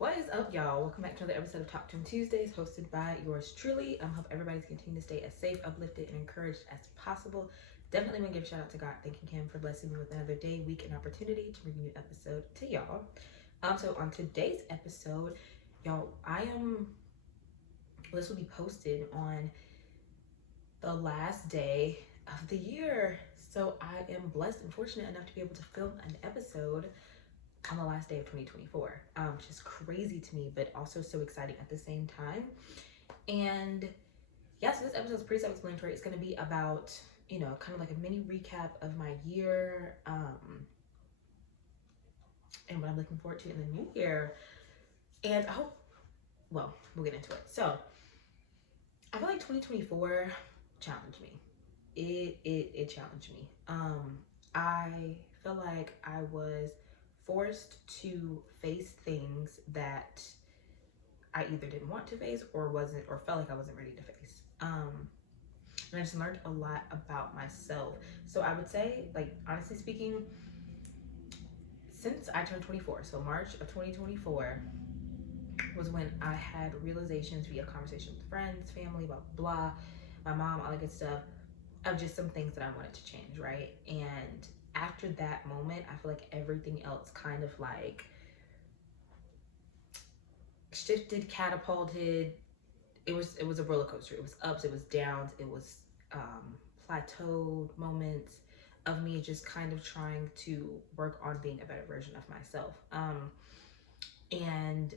What is up, y'all? Welcome back to another episode of Talk to 'em Tuesdays, hosted by yours truly. Hope everybody's continuing to stay as safe, uplifted, and encouraged as possible. Definitely want to give a shout out to God, thanking Him for blessing me with another day, week, and opportunity to bring a new episode to y'all. So on today's episode, y'all, this will be posted on the last day of the year. So I am blessed and fortunate enough to be able to film an episode on the last day of 2024, which is crazy to me, but also so exciting at the same time. And yeah, so this episode is pretty self-explanatory. It's going to be about, kind of like a mini recap of my year, and what I'm looking forward to in the new year. And I hope, well, we'll get into it. So I feel like 2024 challenged me. It challenged me. I feel like I was forced to face things that I either didn't want to face or felt like I wasn't ready to face. And I just learned a lot about myself. So I would say, like, honestly speaking, since I turned 24, so March of 2024 was when I had realizations via conversation with friends, family, blah, blah, my mom, all that good stuff, of just some things that I wanted to change, right? And after that moment, I feel like everything else kind of like shifted, catapulted. It was a roller coaster. It was ups, it was downs, it was plateaued moments of me just kind of trying to work on being a better version of myself. And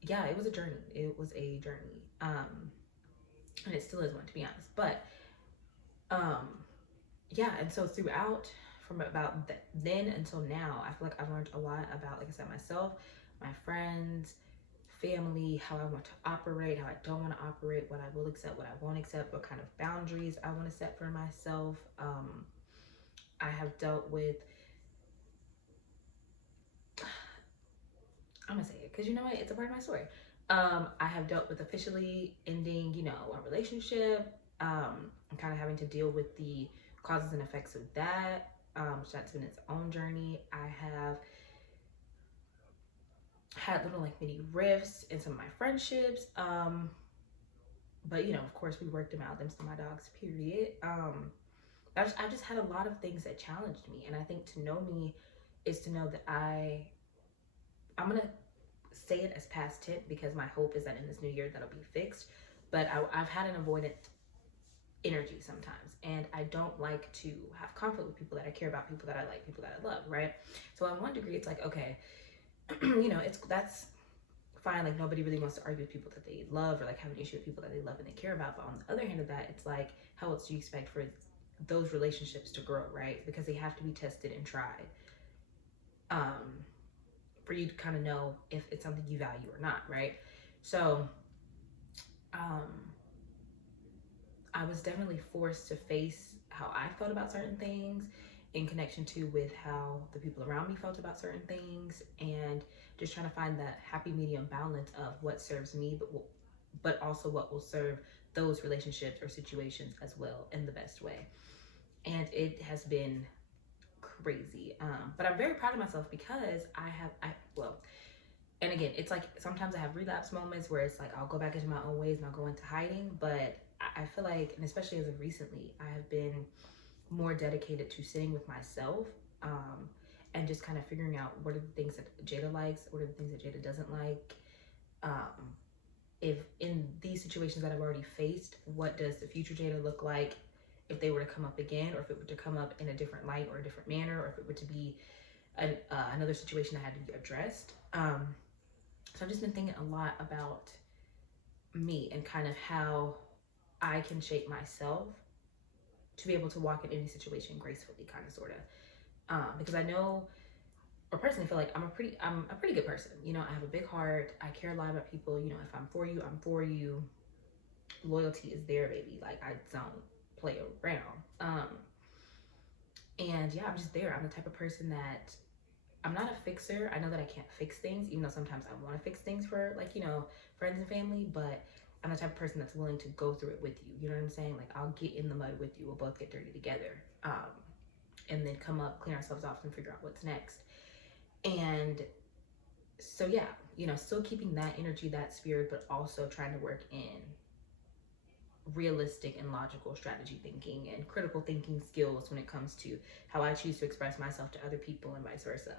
yeah, it was a journey. It was a journey. And it still is one, to be honest. But yeah, and so throughout, from about then until now, I feel like I've learned a lot about, like I said, myself, my friends, family, how I want to operate, how I don't want to operate, what I will accept, what I won't accept, what kind of boundaries I want to set for myself. I have dealt with, I'm gonna say it because you know what, it's a part of my story. I have dealt with officially ending, a relationship, and kind of having to deal with the causes and effects of that. Which that's been its own journey. I have had little like mini rifts in some of my friendships. But of course we worked them out. Them to my dogs, period. I just had a lot of things that challenged me, and I think to know me is to know that I'm gonna say it as past tense because my hope is that in this new year that'll be fixed. But I've had an avoidant energy sometimes, and I don't like to have conflict with people that I care about, people that I like, people that I love, right? So on one degree, it's like, okay, that's fine. Like, nobody really wants to argue with people that they love or like have an issue with people that they love and they care about. But on the other hand of that, it's like, how else do you expect for those relationships to grow, right? Because they have to be tested and tried, for you to kind of know if it's something you value or not, right? So I was definitely forced to face how I felt about certain things in connection to with how the people around me felt about certain things, and just trying to find that happy medium balance of what serves me, but also what will serve those relationships or situations as well in the best way. And it has been crazy. But I'm very proud of myself because and again, it's like sometimes I have relapse moments where it's like I'll go back into my own ways and I'll go into hiding. But I feel like, and especially as of recently, I have been more dedicated to sitting with myself, and just kind of figuring out what are the things that Jada likes, what are the things that Jada doesn't like. If in these situations that I've already faced, what does the future Jada look like if they were to come up again, or if it were to come up in a different light or a different manner, or if it were to be another situation that had to be addressed. So I've just been thinking a lot about me and kind of how I can shape myself to be able to walk in any situation gracefully, kind of, sort of. Because I know, or personally feel like I'm a pretty good person. I have a big heart. I care a lot about people. If I'm for you, I'm for you. Loyalty is there, baby. Like, I don't play around. And yeah, I'm just there. I'm the type of person that I'm not a fixer. I know that I can't fix things, even though sometimes I want to fix things for, like, friends and family, but I'm the type of person that's willing to go through it with you. You know what I'm saying? Like, I'll get in the mud with you. We'll both get dirty together. And then come up, clean ourselves off, and figure out what's next. And So yeah, you know, still keeping that energy, that spirit, but also trying to work in realistic and logical strategy thinking and critical thinking skills when it comes to how I choose to express myself to other people and vice versa.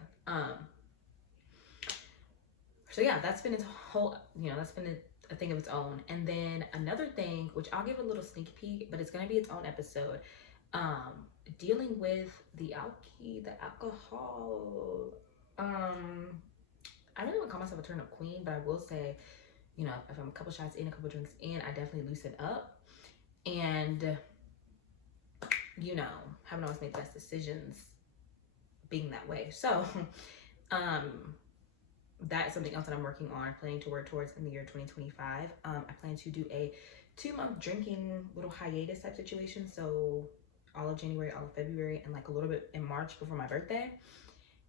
So yeah, that's been its whole, you know, that's been a thing of its own. And then another thing, which I'll give a little sneak peek, but it's gonna be its own episode, dealing with the alcohol. I really wouldn't call myself a turn up queen, but I will say, you know, if I'm a couple shots in, a couple drinks in, I definitely loosen up. And, you know, haven't always made the best decisions being that way. So, um, that is something else that I'm working on, planning to work towards in the year 2025. I plan to do a 2-month drinking little hiatus type situation. So all of January, all of February, and like a little bit in March before my birthday.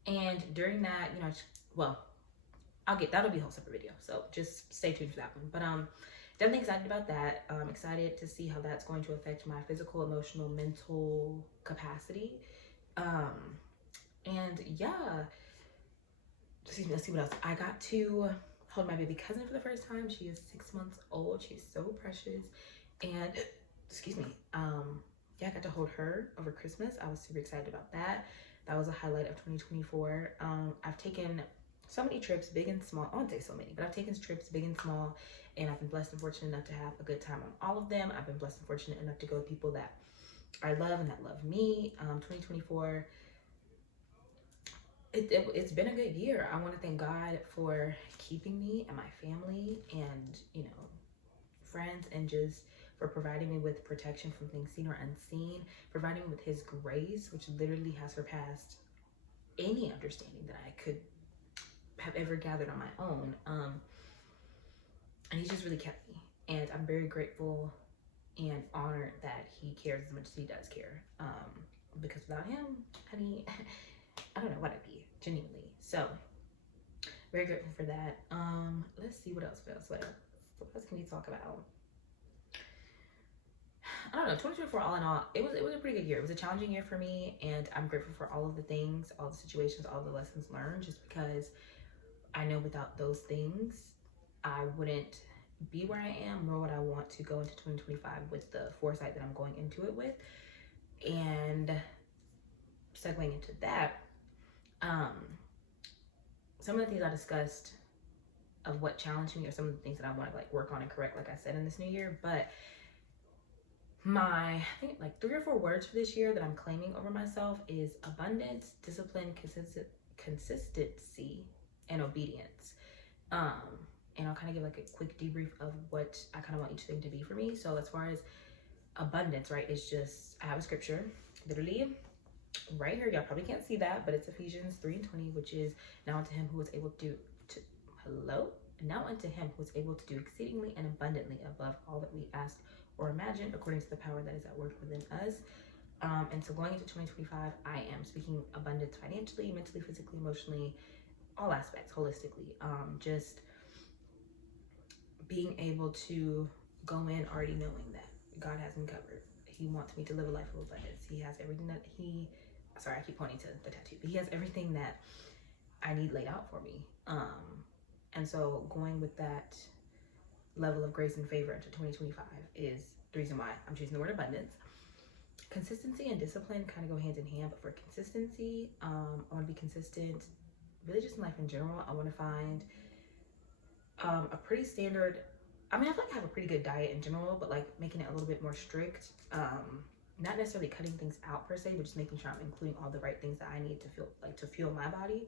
And during that, you know, well, that'll be a whole separate video. So just stay tuned for that one. But definitely excited about that. Excited to see how that's going to affect my physical, emotional, mental capacity. And yeah, excuse me, let's see what else. I got to hold my baby cousin for the first time. She is 6 months old. She's so precious. And excuse me, yeah, I got to hold her over Christmas. I was super excited about that. That was a highlight of 2024. I've taken so many trips, big and small. I won't say so many, but I've taken trips big and small, and I've been blessed and fortunate enough to have a good time on all of them. I've been blessed and fortunate enough to go with people that I love and that love me. 2024, it's been a good year. I want to thank God for keeping me and my family and, you know, friends, and just for providing me with protection from things seen or unseen, providing me with his grace, which literally has surpassed any understanding that I could have ever gathered on my own. And he's just really kept me. And I'm very grateful and honored that he cares as much as he does care. Because without him, honey, I don't know what I'd be, genuinely. So very grateful for that. Let's see what else. What else can we talk about? I don't know. 2024, all in all, it was a pretty good year. It was a challenging year for me, and I'm grateful for all of the things, all the situations, all the lessons learned. Just because I know without those things, I wouldn't be where I am, nor would I want to go into 2025 with the foresight that I'm going into it with. And segueing into that, some of the things I discussed of what challenged me are some of the things that I want to like work on and correct, like I said, in this new year. But I think like 3 or 4 words for this year that I'm claiming over myself is abundance, discipline, consistency, and obedience. And I'll kind of give like a quick debrief of what I kind of want each thing to be for me. So as far as abundance, right, it's just, I have a scripture literally right here. Y'all probably can't see that, but it's Ephesians 3:20, which is now unto him who is able to now unto him who is able to do exceedingly and abundantly above all that we ask or imagine, according to the power that is at work within us. And so going into 2025, I am speaking abundance financially, mentally, physically, emotionally, all aspects, holistically. Just being able to go in already knowing that God has me covered. He wants me to live a life of abundance. He has everything that sorry, I keep pointing to the tattoo, but he has everything that I need laid out for me. And so going with that level of grace and favor into 2025 is the reason why I'm choosing the word abundance. Consistency and discipline kind of go hand in hand, but for consistency, I want to be consistent really just in life in general. I want to find a pretty standard, I mean, I feel like I have a pretty good diet in general, but like making it a little bit more strict. Not necessarily cutting things out per se, but just making sure I'm including all the right things that I need to feel like to fuel my body.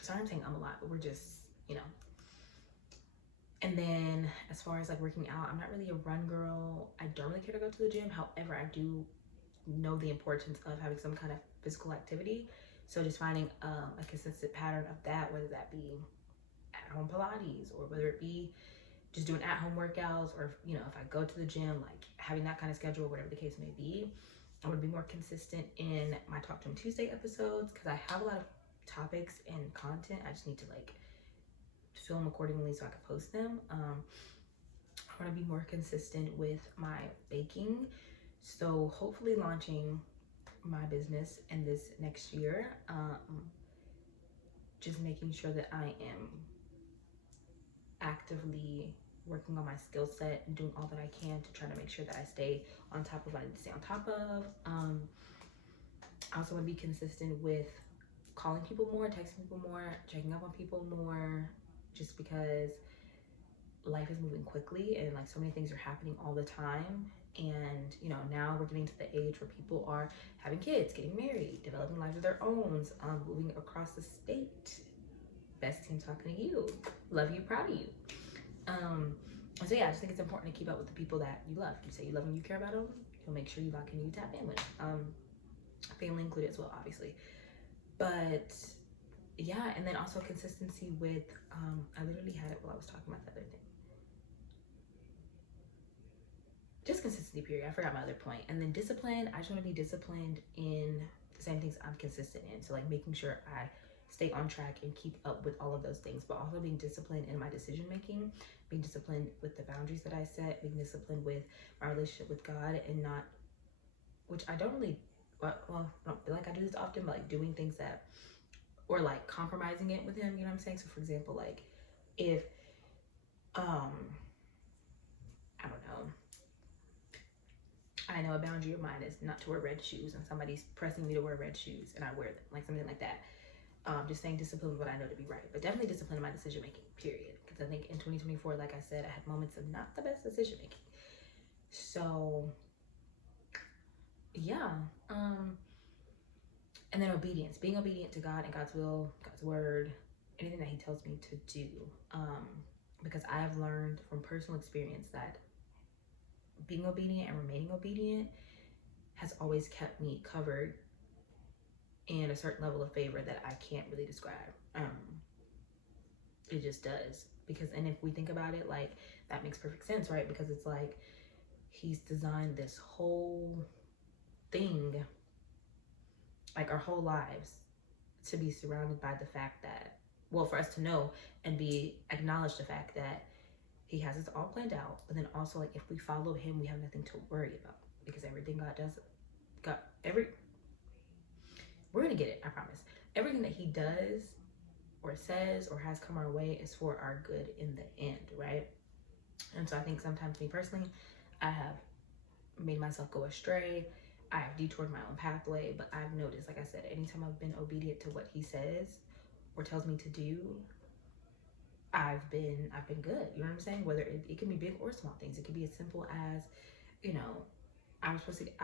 Sorry, I'm saying a lot, but we're just, you know. And then as far as like working out, I'm not really a run girl. I don't really care to go to the gym. However, I do know the importance of having some kind of physical activity. So just finding a consistent pattern of that, whether that be at-home Pilates or whether it be just doing at-home workouts, or, you know, if I go to the gym, like having that kind of schedule, whatever the case may be. I want to be more consistent in my Talk to Him Tuesday episodes because I have a lot of topics and content. I just need to like film accordingly so I can post them. I want to be more consistent with my baking. So hopefully launching my business in this next year. just making sure that I am actively working on my skill set and doing all that I can to try to make sure that I stay on top of what I need to stay on top of. I also want to be consistent with calling people more, texting people more, checking up on people more, just because life is moving quickly and like so many things are happening all the time. And you know, now we're getting to the age where people are having kids, getting married, developing lives of their own, moving across the state. Bestie, I'm talking to you. Love you, proud of you. So yeah, I just think it's important to keep up with the people that you love. You say you love them, you care about them, you'll make sure you lock in, you tap in with them. Family included as well, obviously. But yeah, and then also consistency with, I literally had it while I was talking about the other thing. Just consistency, period. I forgot my other point. And then discipline, I just want to be disciplined in the same things I'm consistent in. So like making sure I stay on track and keep up with all of those things, but also being disciplined in my decision making, being disciplined with the boundaries that I set, being disciplined with my relationship with God, and not, which I don't really, well, I don't feel like I do this often, but like doing things that, or like compromising it with him, you know what I'm saying? So for example, like if, I don't know, I know a boundary of mine is not to wear red shoes and somebody's pressing me to wear red shoes and I wear them, like something like that. Just staying disciplined with what I know to be right, but definitely disciplined in my decision making, period. Because I think in 2024, like I said, I had moments of not the best decision making. So yeah, and then obedience, being obedient to God and God's will, God's word, anything that He tells me to do. Because I have learned from personal experience that being obedient and remaining obedient has always kept me covered in a certain level of favor that I can't really describe. It just does. Because, and if we think about it, like, that makes perfect sense, right? Because it's like He's designed this whole thing, like our whole lives, to be surrounded by the fact that, well, for us to know and be acknowledged the fact that He has us all planned out. But then also, like, if we follow Him, we have nothing to worry about, because everything God does, we're gonna get it, I promise. Everything that He does or says or has come our way is for our good in the end, right? And so I think sometimes, me personally, I have made myself go astray. I have detoured my own pathway, but I've noticed, like I said, anytime I've been obedient to what He says or tells me to do, I've been good. You know what I'm saying? Whether it can be big or small things. It could be as simple as, you know, I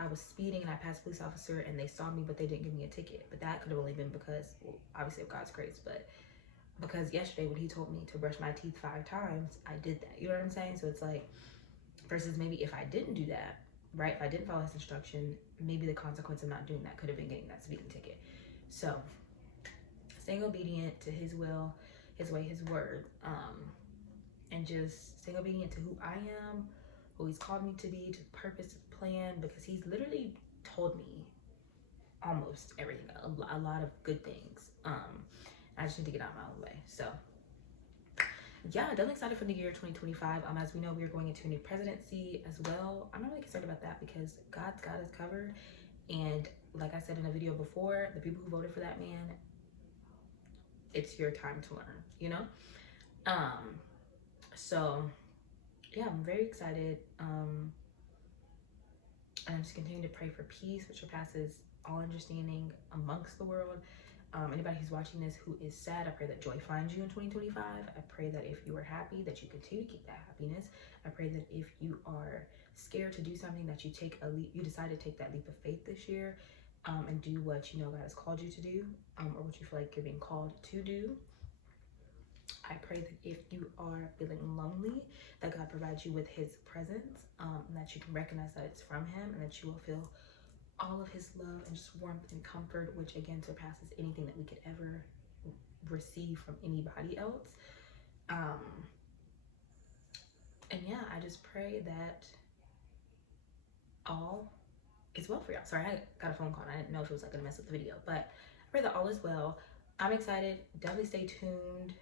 was speeding and I passed a police officer and they saw me, but they didn't give me a ticket. But that could have only been because, well, obviously of God's grace, but because yesterday when He told me to brush my teeth 5 times, I did that. You know what I'm saying? So it's like, versus maybe if I didn't do that, right? If I didn't follow His instruction, maybe the consequence of not doing that could have been getting that speeding ticket. So staying obedient to His will, His way, His word, and just staying obedient to who I am, who He's called me to be, to the purpose, to the plan, because He's literally told me almost everything, a lot of good things. I just need to get out of my own way. So yeah, definitely excited for the year 2025. As we know, we are going into a new presidency as well. I'm not really concerned about that because God's got us covered. And like I said in a video before, the people who voted for that man, it's your time to learn, you know? So yeah, I'm very excited. And I'm just continuing to pray for peace, which surpasses all understanding amongst the world. Anybody who's watching this who is sad, I pray that joy finds you in 2025. I pray that if you are happy, that you continue to keep that happiness. I pray that if you are scared to do something, that you take a leap, you decide to take that leap of faith this year, and do what you know God has called you to do, or what you feel like you're being called to do. I pray that if you are feeling lonely, that God provides you with His presence, and that you can recognize that it's from Him, and that you will feel all of His love and just warmth and comfort, which again surpasses anything that we could ever receive from anybody else. And yeah, I just pray that all is well for y'all. Sorry, I got a phone call and I didn't know if it was like gonna mess up the video, but I pray that all is well. I'm excited. Definitely stay tuned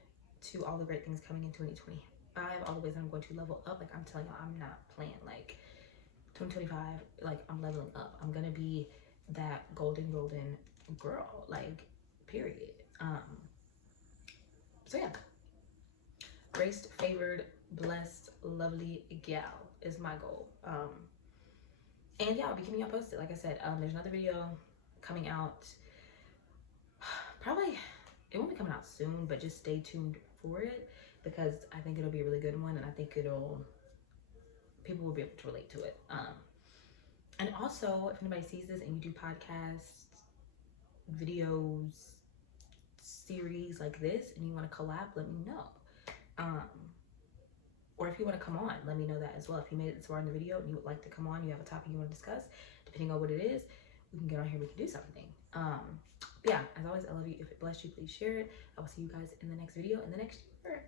to all the great things coming in 2025, all the ways that I'm going to level up. Like I'm telling y'all, I'm not playing. Like 2025, like I'm leveling up. I'm gonna be that golden girl, like, period. So yeah, graced, favored, blessed, lovely gal is my goal. And yeah, I'll be keeping y'all posted. Like I said, there's another video coming out. Probably it won't be coming out soon, but just stay tuned for it, because I think it'll be a really good one, and I think people will be able to relate to it. And also, if anybody sees this and you do podcasts, videos, series like this, and you want to collab, let me know. Or if you want to come on, let me know that as well. If you made it this far in the video and you would like to come on, you have a topic you want to discuss, depending on what it is, we can get on here, we can do something. Yeah, as always, I love you. If it blessed you, please share it. I will see you guys in the next video in the next year.